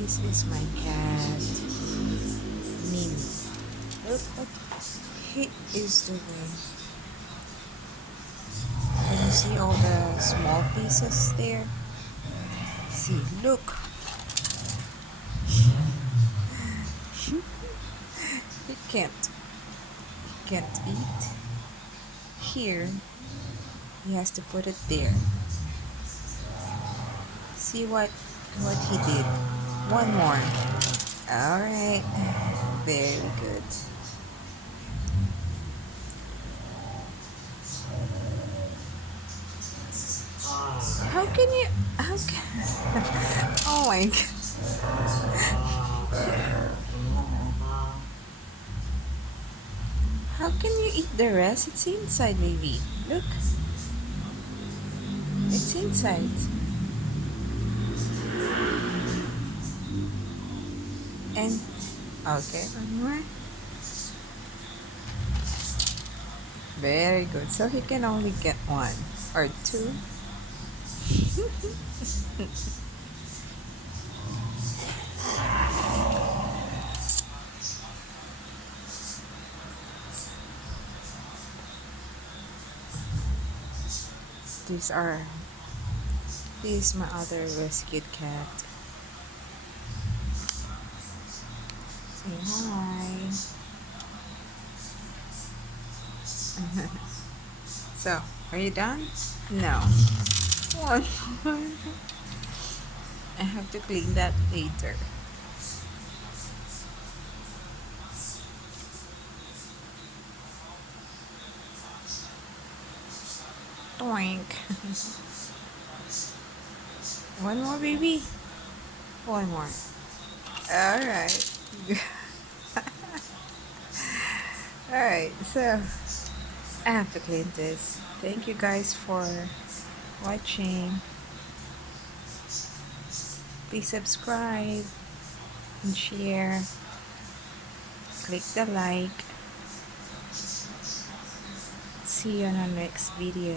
This is my cat, Mimi. Look what he is doing. Can you see all the small pieces there? See, look. He can't eat. Here, he has to put it there. See what he did. One more. All right. Very good. How can you? How can? Oh my God. How can you eat the rest? It's inside, maybe. Look. It's inside. And okay, one more. Very good. So he can only get one or two. These are. This is my other rescued cat. Say hi. So, are you done? No. One more. I have to clean that later. Doink. One more, baby. One more. All right. All right. So I have to clean this. Thank you guys for watching. Please subscribe and share. Click the like. See you on our next video.